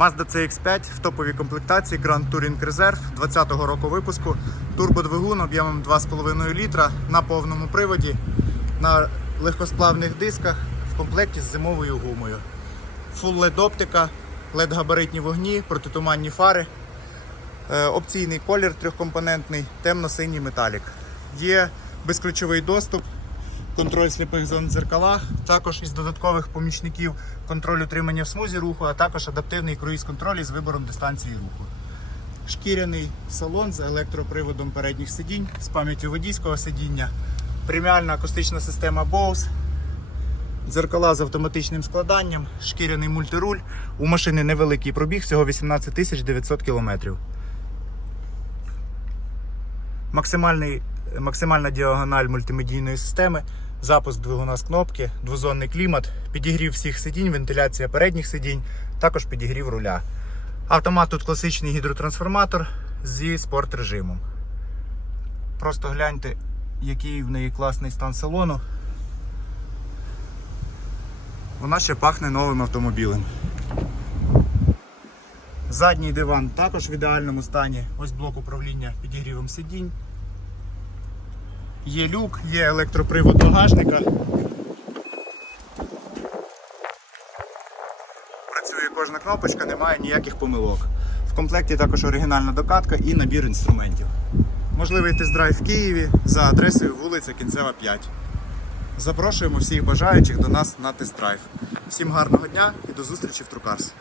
Mazda CX-5 в топовій комплектації Grand Touring Reserve 2020 року випуску. Турбодвигун об'ємом 2,5 літра на повному приводі, на легкосплавних дисках в комплекті з зимовою гумою. Full LED оптика, LED габаритні вогні, протитуманні фари. Е, Опційний колір трьохкомпонентний, темно-синій металік. Є безключовий доступ, контроль сліпих зон в дзеркалах, також із додаткових помічників контроль утримання в смузі руху, а також адаптивний круїз-контроль із вибором дистанції руху. Шкіряний салон з електроприводом передніх сидінь, з пам'яттю водійського сидіння, преміальна акустична система Bose, дзеркала з автоматичним складанням, шкіряний мультируль. У машини невеликий пробіг, всього 18 900 км. Максимальний, максимальна діагональ мультимедійної системи, запуск двигуна з кнопки, двозонний клімат, підігрів всіх сидінь, вентиляція передніх сидінь, також підігрів руля. Автомат тут класичний гідротрансформатор зі спорт режимом. Просто гляньте, який в неї класний стан салону. Вона ще пахне новим автомобілем. Задній диван також в ідеальному стані. Ось блок управління підігрівом сидінь. Є люк, є електропривод багажника. Працює кожна кнопочка, немає ніяких помилок. В комплекті також оригінальна докатка і набір інструментів. Можливий тест-драйв в Києві за адресою вулиця Кінцева 5. Запрошуємо всіх бажаючих до нас на тест-драйв. Всім гарного дня і до зустрічі в Трукарс.